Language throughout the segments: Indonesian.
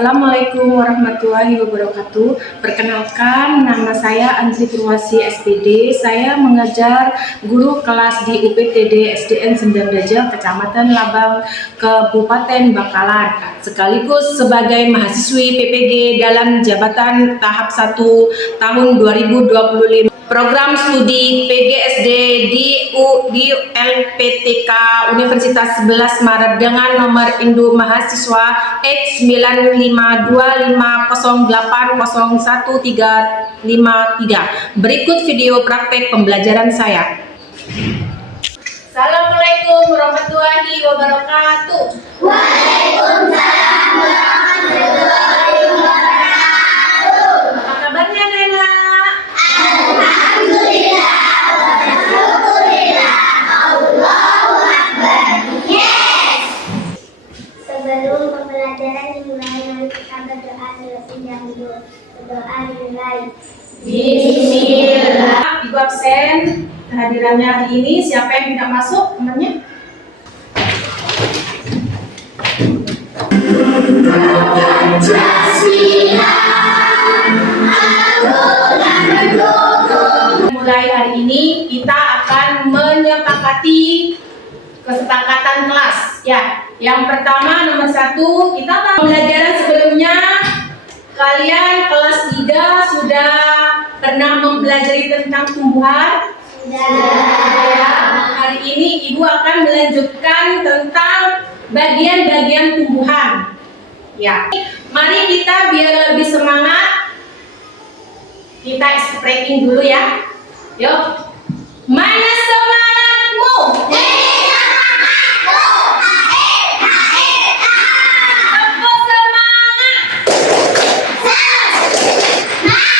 Assalamualaikum warahmatullahi wabarakatuh. Perkenalkan, nama saya Andri Purwasi SPD. Saya mengajar guru kelas di UPTD SDN Sendang Dajal, Kecamatan Labang, Kabupaten Bangkalan. Sekaligus sebagai mahasiswi PPG dalam jabatan tahap 1 tahun 2025. Program studi PGSD di LPTK Universitas 11 Maret dengan nomor induk mahasiswa H952508015353. Berikut video praktek pembelajaran saya. Assalamualaikum warahmatullahi wabarakatuh. Waalaikumsalam warahmatullahi wabarakatuh. Apa kabarnya, Nena? Alhamdulillah wa syukurillah. Allahu Akbar. Yes. Sebelum pembelajaran dimulai, mari kita berdoa terlebih dahulu. Berdoa dimulai. Bismillah. Ibu absen kehadirannya hari ini. Siapa yang tidak masuk namanya? Mulai hari ini kita akan menyepakati kesepakatan kelas ya. Yang pertama nomor 1, kita pembelajaran sebelumnya kalian kelas 3 sudah pernah mempelajari tentang tumbuhan? Ya. Hari ini Ibu akan melanjutkan tentang bagian-bagian tumbuhan. Ya. Mari kita biar lebih semangat, kita stretching dulu ya. Yuk. Mana semangatmu? Apa semangat?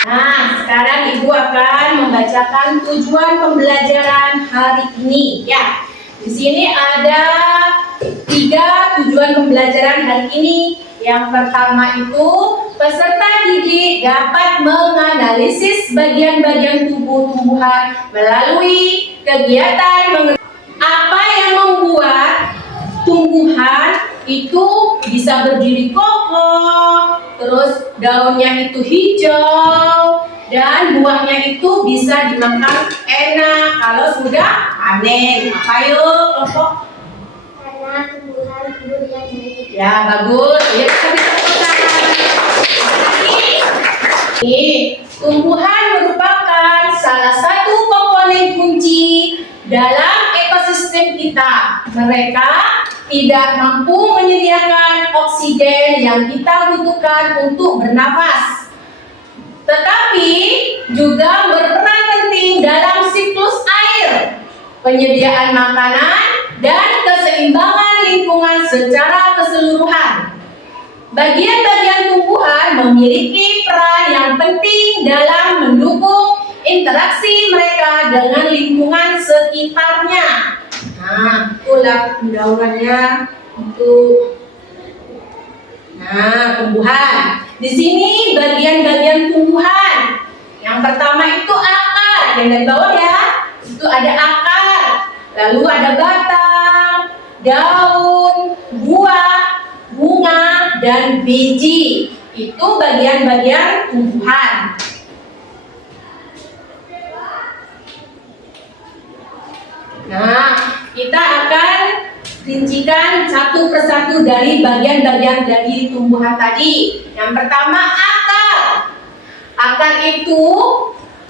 Nah, sekarang Ibu akan membacakan tujuan pembelajaran hari ini ya. Di sini ada 3 tujuan pembelajaran hari ini. Yang pertama itu, peserta didik dapat menganalisis bagian-bagian tubuh tumbuhan melalui kegiatan apa yang membuat tumbuhan itu bisa berdiri kokoh, terus daunnya itu hijau, dan buahnya itu bisa dimakan enak kalau sudah panen. Ayo kelompok. Karena tumbuhan tumbuh dengan baik. Ya, bagus. Ya, kita bisa temukan. Ini tumbuhan merupakan salah satu komponen kunci dalam ekosistem kita. Mereka tidak mampu menyediakan oksigen yang kita butuhkan untuk bernafas, tetapi juga berperan penting dalam siklus air, penyediaan makanan, dan keseimbangan lingkungan secara keseluruhan. Bagian-bagian tumbuhan memiliki peran yang penting dalam mendukung interaksi mereka dengan lingkungan sekitarnya. Nah, itulah pendahuluannya untuk tumbuhan. Di sini bagian-bagian tumbuhan. Yang pertama itu akar, yang dari bawah ya. Itu ada akar, lalu ada batang, daun, buah, bunga, dan biji. Itu bagian-bagian tumbuhan. Nah, kita akan rincikan satu persatu dari bagian-bagian dari tumbuhan tadi. Yang pertama akar. Akar itu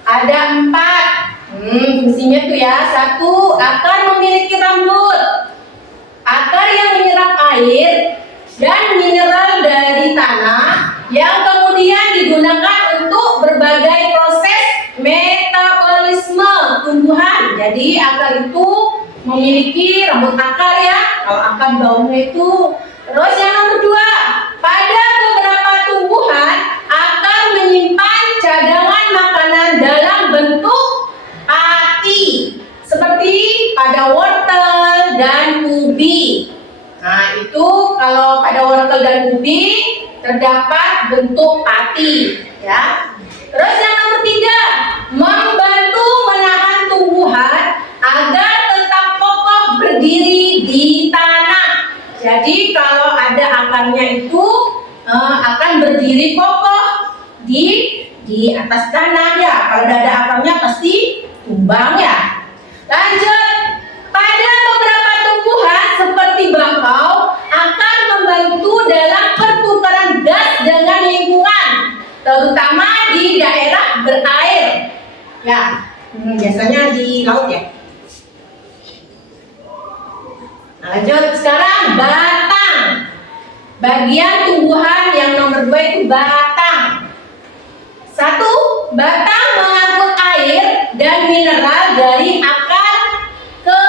ada 4. Fungsinya tuh ya. 1, akar memiliki rambut. Akar yang menyerap air dan mineral dari tanah yang kemudian digunakan untuk berbagai proses metabolisme tumbuhan. Jadi akar itu memiliki rambut akar ya. Kalau akar daunnya itu. Terus yang nomor 2, pada beberapa tumbuhan akar menyimpan cadangan makanan dalam bentuk pati, seperti pada wortel dan ubi. Nah, itu kalau pada wortel dan ubi terdapat bentuk pati ya. Terus yang nomor 3, membantu menahan tumbuhan agar tetap kokoh berdiri di tanah. Jadi kalau ada akarnya itu akan berdiri kokoh di atas tanah ya. Kalau tidak ada akarnya pasti tumbang ya. Lanjut, pada beberapa tumbuhan seperti bakau akan membantu dalam pertukaran gas dengan lingkungan, terutama di daerah berair. Ya, biasanya di laut ya. Nah, lanjut sekarang batang. Bagian tumbuhan yang nomor 2 itu batang. 1. Batang mengangkut air dan mineral dari akar ke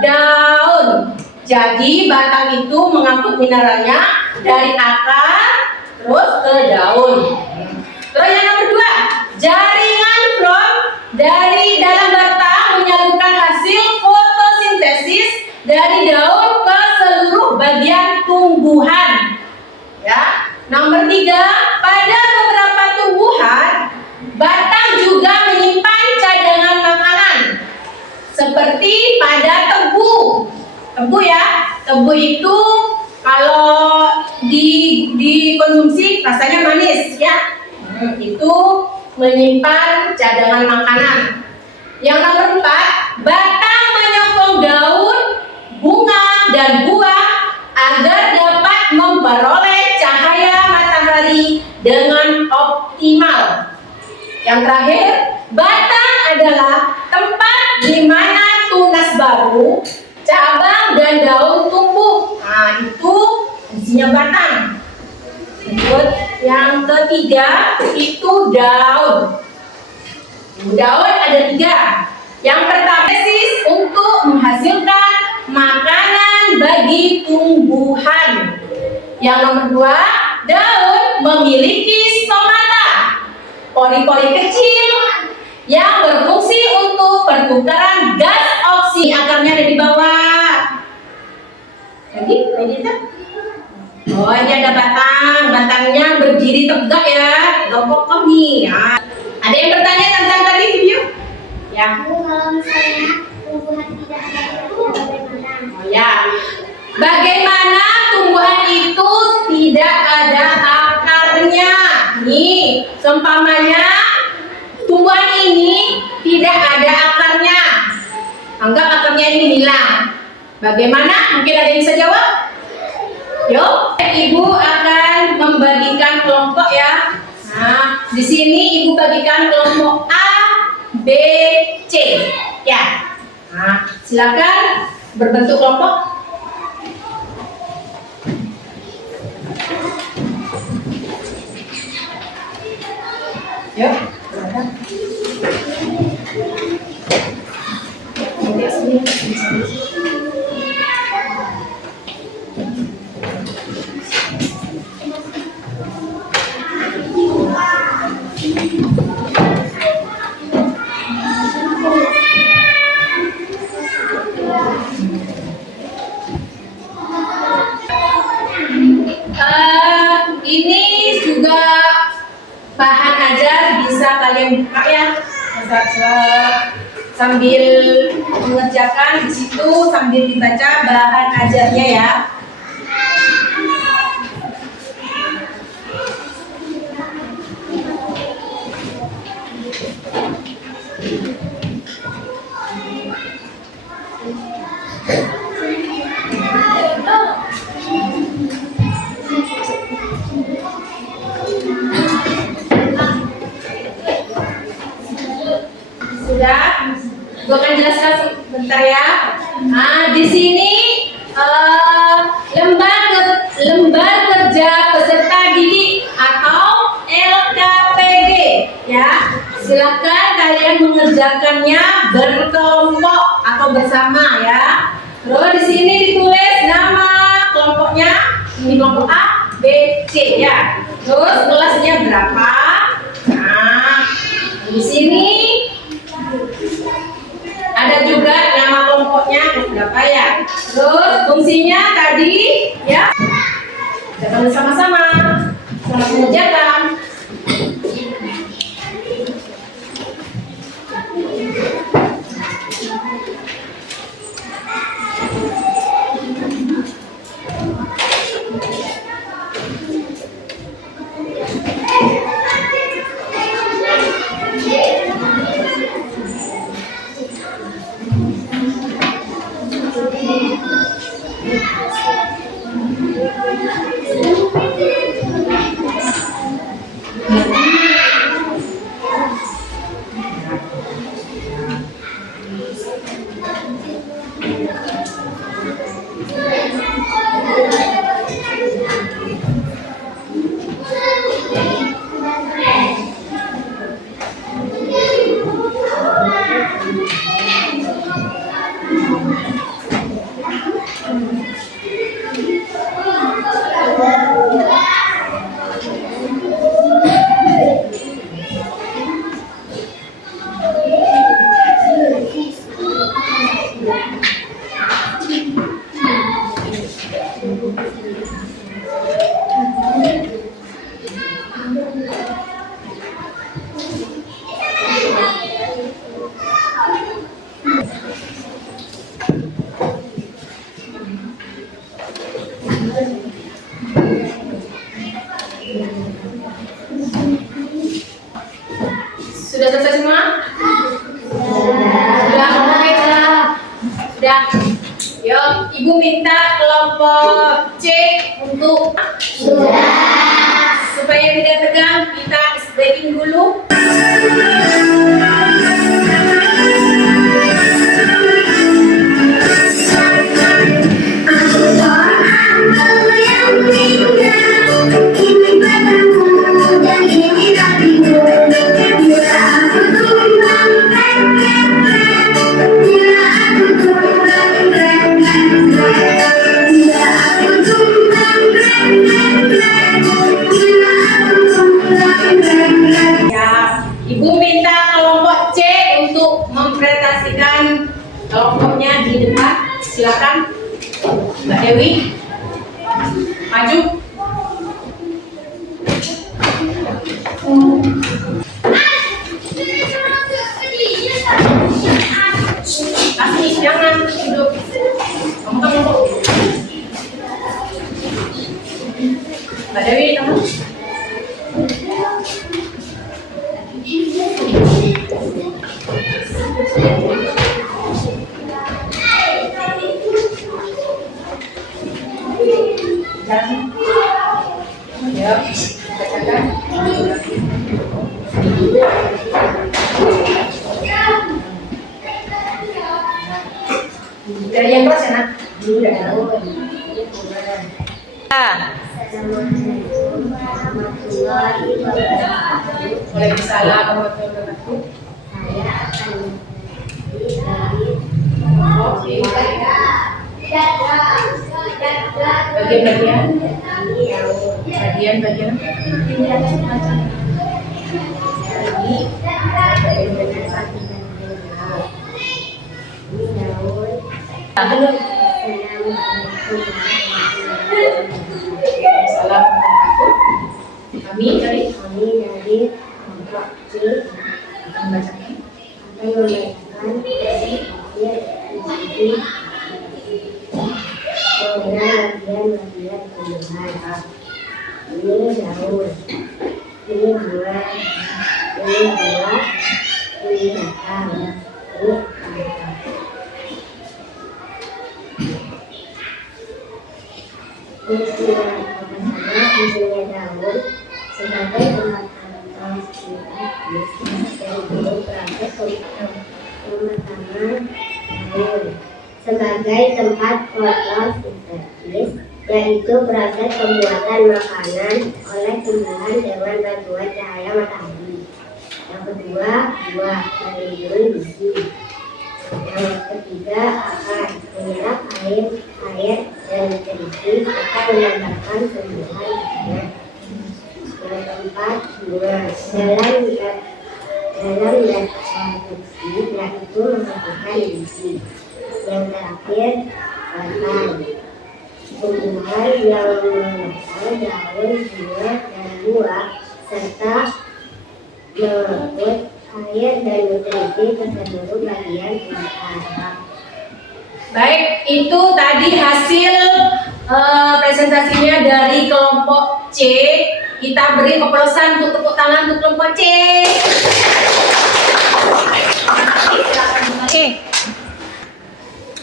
daun. Jadi batang itu mengangkut mineralnya dari akar terus ke daun. Terus yang nomor 2, jaringan floem dari dalam batang menyalurkan hasil fotosintesis dari daun ke seluruh bagian tumbuhan. Ya. Nomor 3, pada beberapa tumbuhan batang juga menyimpan cadangan makanan. Seperti pada tebu. Tebu ya. Tebu itu kalau dikonsumsi rasanya manis ya. Itu menyimpan cadangan makanan. Yang nomor 4, batang menyokong daun, bunga, dan buah agar dapat memperoleh cahaya matahari dengan optimal. Yang terakhir, batang adalah tempat di mana tunas baru, cabang, dan daun tumbuh. Nah, itu fungsinya batang. Lanjut, yang ketiga itu daun. Daun ada 3. Yang pertama untuk menghasilkan makanan bagi tumbuhan. Yang nomor 2, daun memiliki stomata, pori-pori kecil yang berfungsi untuk pertukaran gas oksigen. Akarnya ada di bawah. Lagi tak? Oh, ini ada batang. Batangnya berdiri tegak ya, kokoh nih. Ya. Ada yang bertanya tentang tadi video? Ya. Kalau misalnya tumbuhan tidak ada akarnya bagaimana? Oh ya. Bagaimana tumbuhan itu tidak ada akarnya? Nih, seumpamanya tumbuhan ini tidak ada akarnya. Anggap akarnya ini hilang. Bagaimana? Mungkin ada yang bisa jawab? Yuk, Ibu akan membagikan kelompok ya. Nah, di sini Ibu bagikan kelompok A, B, C. Ya. Nah, silakan berbentuk kelompok. Yuk, silakan. Ini juga bahan ajar bisa kalian buka ya, sambil mengerjakan di situ sambil dibaca bahan ajarnya ya. Sudah, gue akan jelaskan sebentar ya. Nah, di sini lembar kerja peserta didik atau LKPD ya. Silakan kalian mengerjakannya berkelompok atau bersama ya. Terus di sini ditulis nama kelompoknya, ini kelompok A, B, C ya. Terus kelasnya berapa? Nah, di sini ada juga nama kelompoknya berapa ya. Terus fungsinya tadi ya. Kita bersama-sama. Selamat mengerjakan. Sudah selesai semua? Sudah, oke, sudah. Yuk, Ibu minta kelompok C untuk supaya tidak tegang, kita stretching dulu. Ibu minta kelompok C untuk mempresentasikan kelompoknya di depan. Silakan, Mbak Dewi, maju. Kasih, jangan duduk. Kamu. Mbak Dewi, kamu. Ya, bacakan. Dari yang keras ya, Nak? Assalamualaikum warahmatullahi wabarakatuh. Waalaikumsalam warahmatullahi wabarakatuh. Saya akan Oke, bagian-bagian. Bagian-bagian. Salam. Kami dari kelompok C akan bacakan. akan membacakan mengenai bagian-bagian tumbuhan. Ini daun, ini buah, ini batang, ini tangkai. Fungsinya daun sebagai tempat sebagai tempat fotosintesis, yaitu proses pembuatan makanan oleh tumbuhan dengan bantuan cahaya matahari. Yang kedua, buah mengandung gizi. Yang ketiga, akan menyerap air dan nutrisi serta menambahkan tumbuhan. Yang keempat, bunga dalam reproduksi, yaitu menghasilkan gizi. Yang terakhir, batang, tumbuhan yang menempel daun, bunga, dan buah serta merebut air dan nutrisi ke seluruh bagian tubuh. Baik, itu tadi hasil presentasinya dari kelompok C. Kita beri oplosan untuk tepuk tangan untuk kelompok C. Oke.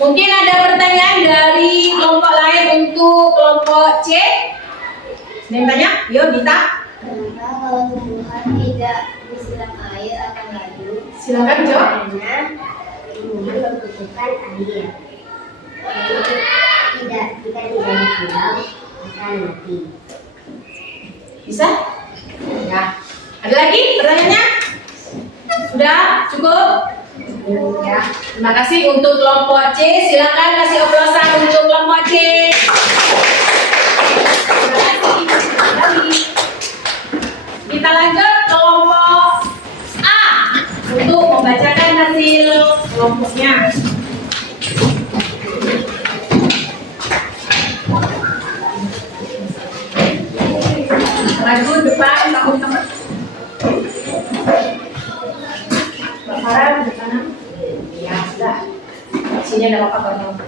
Mungkin ada pertanyaan dari kelompok lain untuk kelompok C? Ada yang tanya? Yuk, Dita. Kenapa kalau tumbuhan tidak disiram air akan layu? Silakan, Jo. Karena tumbuhan membutuhkan air. Jika tidak disiram akan mati. Bisa? Ya. Ada lagi pertanyaannya? Sudah cukup? Ya. Terima kasih untuk kelompok C. Silakan kasih oplosan untuk kelompok C. Terima kasih. Kita lanjut kelompok A untuk membacakan hasil kelompoknya. Maju depan teman-teman. Mbak Farah di kanan. Ya sudah. Sini ada apa-apa kamu?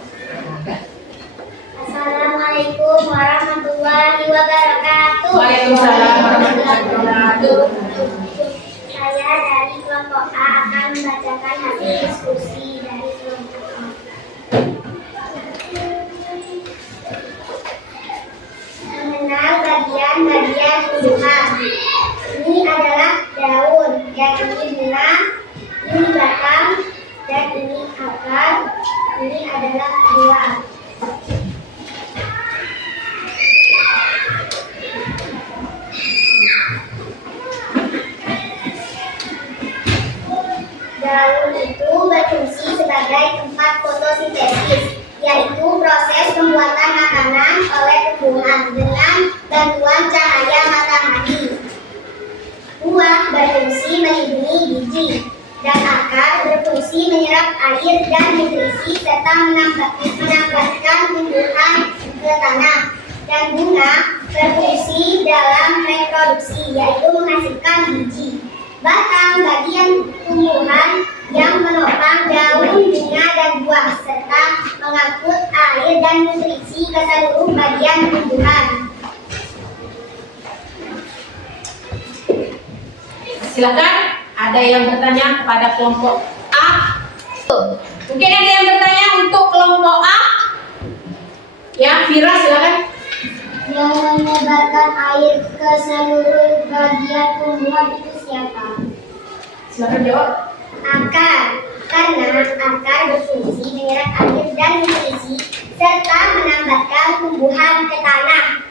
Assalamualaikum warahmatullahi wabarakatuh. Waalaikumsalam warahmatullahi wabarakatuh. Saya dari kelompok A akan membacakan hasil diskusi dari kelompok A. Mengenal bagian-bagian tumbuhan. Ini adalah daun, yang ini bunga, ini batang, dan ini akar. Ini adalah buah. Daun itu berfungsi sebagai tempat fotosintesis, yaitu proses pembuatan makanan oleh tumbuhan dengan bantuan cahaya matahari. Buah berfungsi melindungi biji, dan akar berfungsi menyerap air dan nutrisi serta menambahkan tumbuhan ke tanah. Dan bunga berfungsi dalam reproduksi, yaitu menghasilkan biji. Batang bagian tumbuhan yang menopang daun, bunga, dan buah serta mengangkut air dan nutrisi ke seluruh bagian tumbuhan. Silakan, ada yang bertanya kepada kelompok A? Mungkin ada yang bertanya untuk kelompok A? Ya, Vira silakan. Yang menyebarkan air ke seluruh bagian tumbuhan itu siapa? Silakan jawab. Akar, karena akar berfungsi menyerap air dan nutrisi serta menambahkan tumbuhan ke tanah.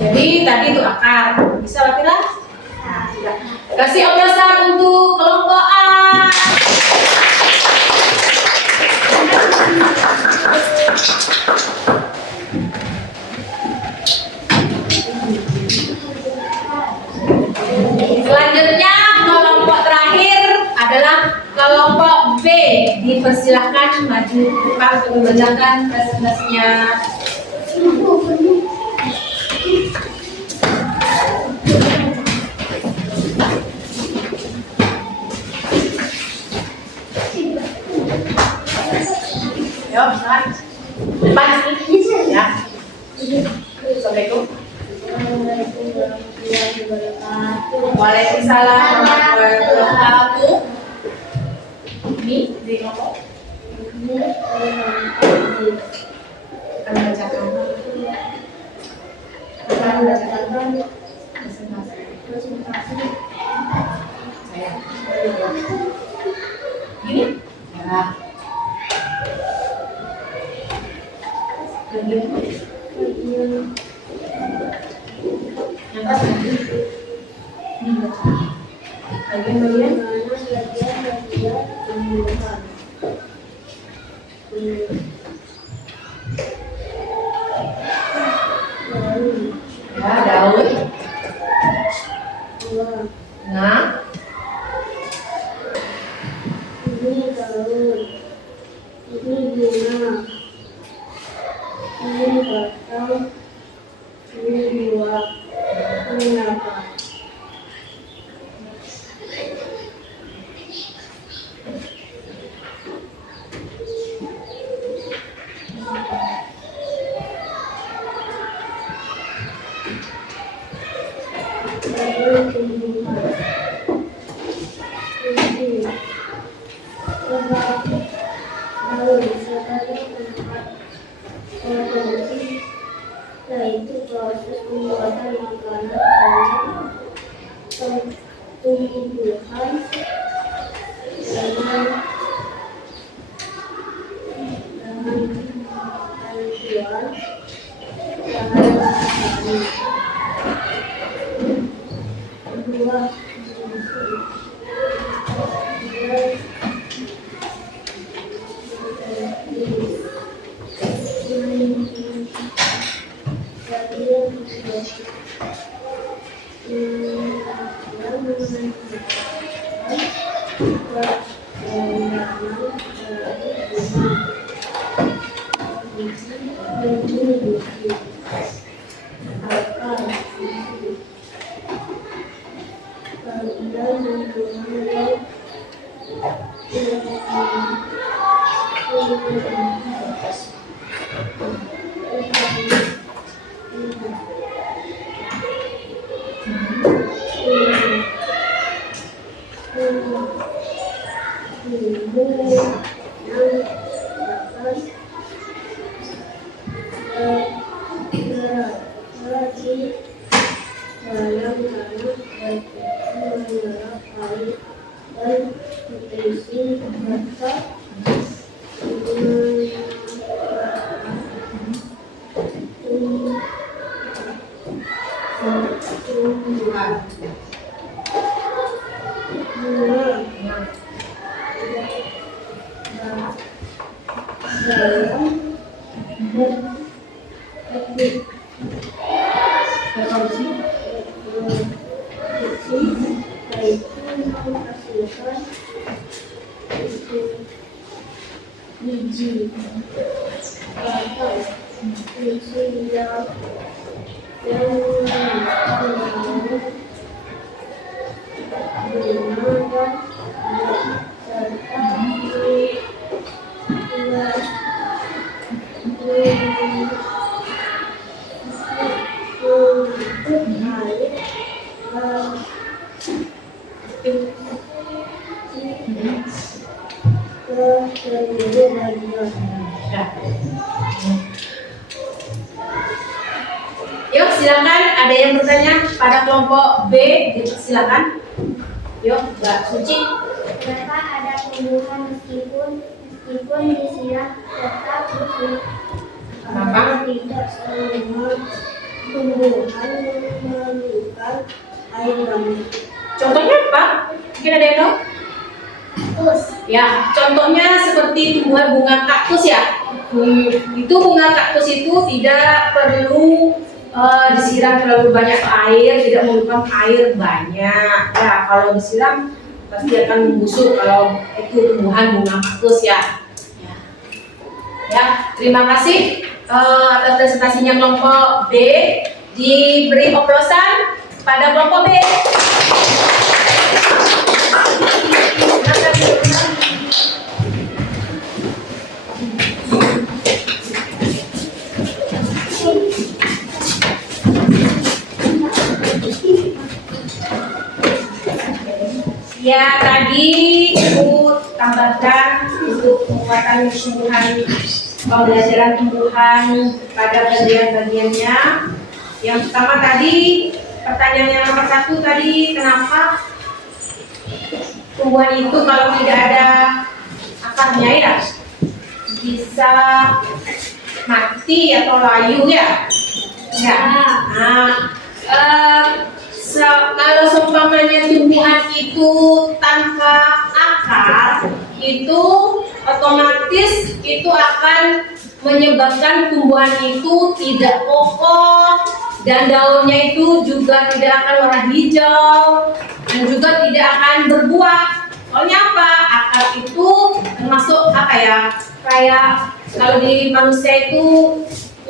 Jadi tadi itu akar. Bisa Vira? Nah, sudah. Kasih oplosan untuk kelompok A. Selanjutnya kelompok terakhir adalah kelompok B. Dipersilahkan maju depan untuk membacakan presentasinya. Yuk, silakan. Depan sini. Ya. Assalamualaikum. Waalaikumsalam warahmatullahi wabarakatuh. Ini di kelompok akan membacakan. Akan membacakan presentasi. Saya. Ini. Ya. Yang atas ini baca. Bagian-bagian tumbuhan. Ya, daun. Nah, Ini daun, ini bunga, ini batang, ini buah, ini akar. Daun tumbuhan. Ini daun sebagai tempat produksi, yaitu proses pembuatan makanan oleh tumbuhan dengan bantuan cahaya matahari. Yuk silakan, ada yang bertanya pada kelompok B, silakan. Yuk Mbak Suci. Kenapa ada tumbuhan meskipun disiram tetap hidup? Kenapa? Tidak semua tumbuhan memerlukan air banyak. Contohnya apa? Mungkin ada yang tahu? Kaktus. Ya, contohnya seperti tumbuhan bunga kaktus ya. Itu bunga kaktus itu tidak perlu disiram terlalu banyak air, tidak memerlukan air banyak. Ya, kalau disiram pasti akan membusuk kalau itu tumbuhan bunga kaktus ya. Ya, terima kasih atas presentasinya kelompok B. Diberi oplosan pada kelompok B. Ya, tadi Ibu tambahkan untuk penguatan pembelajaran tumbuhan pada bagian-bagiannya. Yang pertama tadi, pertanyaan yang nomor 1 tadi, kenapa tumbuhan itu kalau tidak ada akarnya ya bisa mati atau layu ya? Ya. Kalau seumpamanya tumbuhan itu tanpa akar, itu otomatis itu akan menyebabkan tumbuhan itu tidak kokoh dan daunnya itu juga tidak akan warna hijau dan juga tidak akan berbuah. Soalnya apa? Akar itu termasuk apa ya? Kayak kalau di manusia itu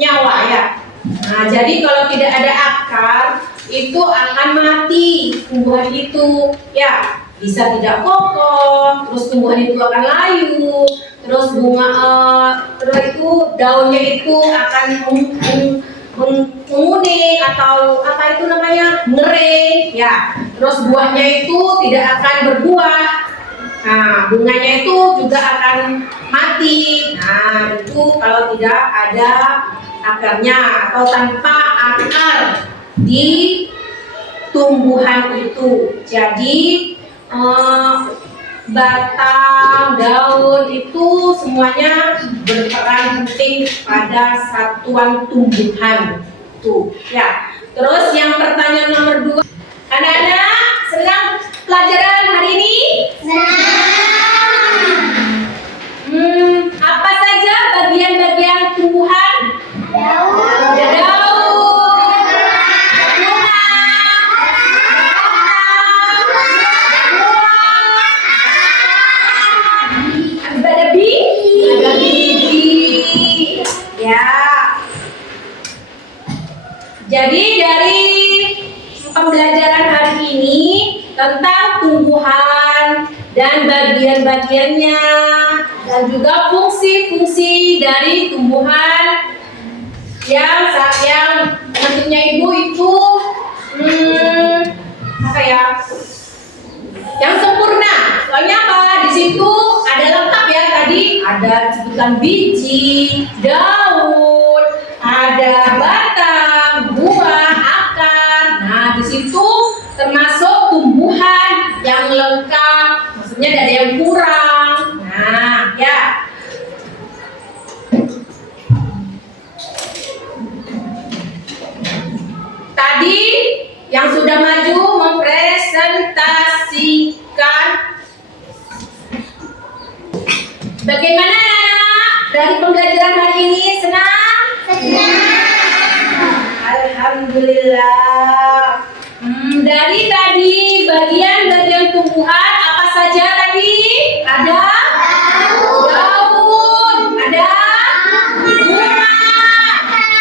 nyawa ya. Nah, jadi kalau tidak ada akar itu akan mati tumbuhan itu ya, bisa tidak kokoh, terus tumbuhan itu akan layu, terus terus itu daunnya itu akan menguning atau apa itu namanya ngering ya, terus buahnya itu tidak akan berbuah. Nah, bunganya itu juga akan mati. Nah, itu kalau tidak ada akarnya atau tanpa akar di tumbuhan itu. Jadi batang, daun itu semuanya berperan penting pada satuan tumbuhan tuh ya. Terus yang pertanyaan nomor 2, anak-anak pelajaran hari ini tentang tumbuhan dan bagian-bagiannya dan juga fungsi-fungsi dari tumbuhan yang maksudnya ibu itu apa ya? Yang sempurna. Soalnya apa? Di situ ada lengkap ya tadi. Ada disebutkan biji, daun, ada batang, buah, akar. Nah, di situ termasuk tumbuhan yang lengkap. Maksudnya tidak ada yang kurang. Nah, ya. Tadi yang sudah maju mempresentasikan bagaimana anak dari pembelajaran hari ini? Senang? Alhamdulillah. Dari tadi bagian-bagian tumbuhan apa saja tadi? Ada daun, ada bunga,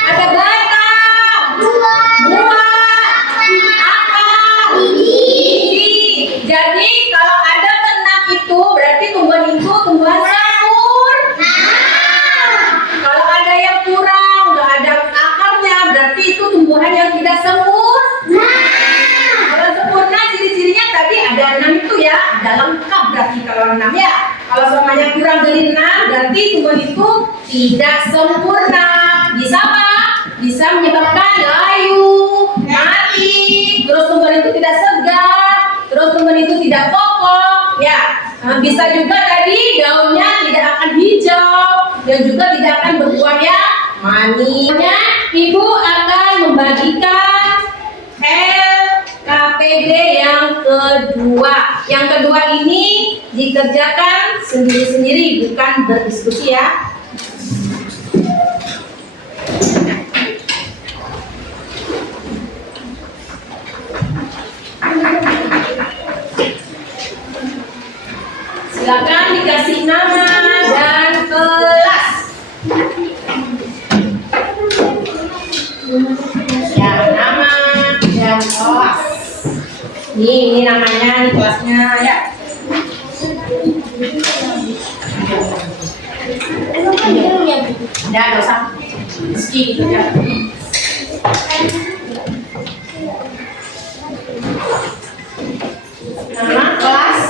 ada batang, buah, akar, biji. Jadi kalau ada keenam itu berarti tumbuhan itu tumbuhan sempurna. Kalau ada yang kurang, nggak ada akarnya, berarti itu tumbuhan yang tidak sempurna. Kalau sempurna ciri-cirinya tadi ada 6 itu ya, ada lengkap berarti kalau 6 ya. Kalau semuanya kurang dari 6 berarti tumbuhan itu tidak sempurna. Bisa apa? Bisa menyebabkan layu, mati, terus tumbuhan itu tidak segar, terus tumbuhan itu tidak kokoh ya. Bisa juga tadi daunnya tidak akan hijau dan juga tidak akan berbuah yang manis. Ibu akan membagikan LKPD yang kedua. Yang kedua ini dikerjakan sendiri-sendiri, bukan berdiskusi ya. Silakan dikasih nama dan kelas. Ya, nama dan kelas. Ini namanya, ini kelasnya ya. Udah, usah meski gitu ya. Nama kelas.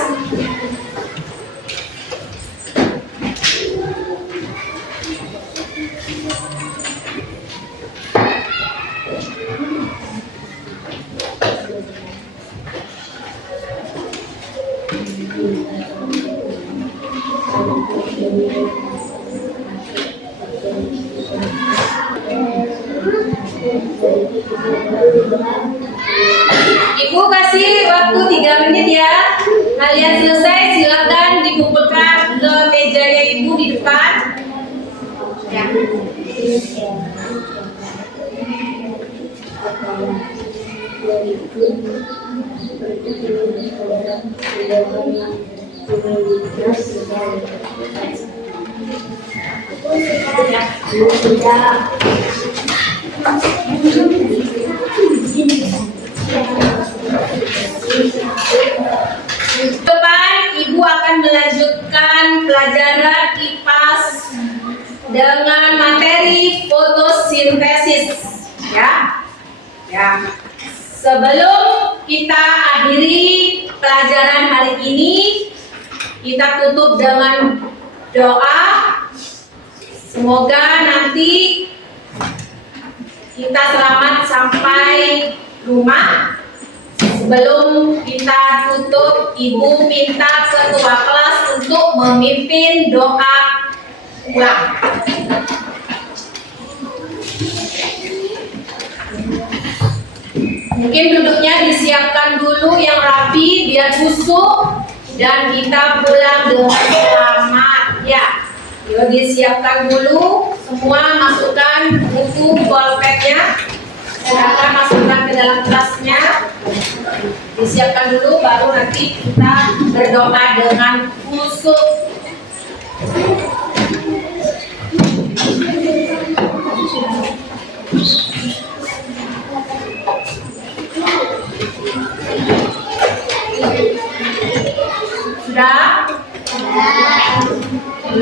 Ibu kasih waktu 3 menit ya. Kalian selesai silakan dikumpulkan ke mejanya ibu di depan. Ya. Depan ibu akan melanjutkan pelajaran IPAS dengan materi fotosintesis ya. Ya. Sebelum kita akhiri pelajaran hari ini, kita tutup dengan doa. Semoga nanti kita selamat sampai rumah. Sebelum kita tutup, ibu minta ketua kelas untuk memimpin doa pulang. Mungkin duduknya disiapkan dulu yang rapi biar busuk dan kita pulang dengan selamat ya. Yuk disiapkan dulu, semua masukkan buku bolpetnya, silakan masukkan ke dalam kelasnya. Disiapkan dulu, baru nanti kita berdoa dengan khusyuk.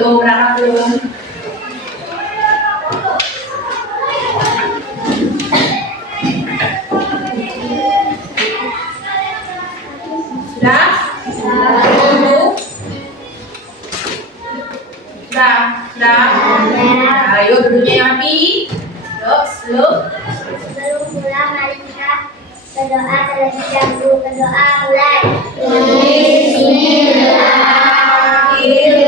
wabarakatuh. Sudah? Duduk. Sudah? Nah, ayo duduknya yang rapi. Yuk, Sebelum pulang, mari kita berdoa terlebih dahulu. Berdoa mulai. Bismillahirrahmanirrahim.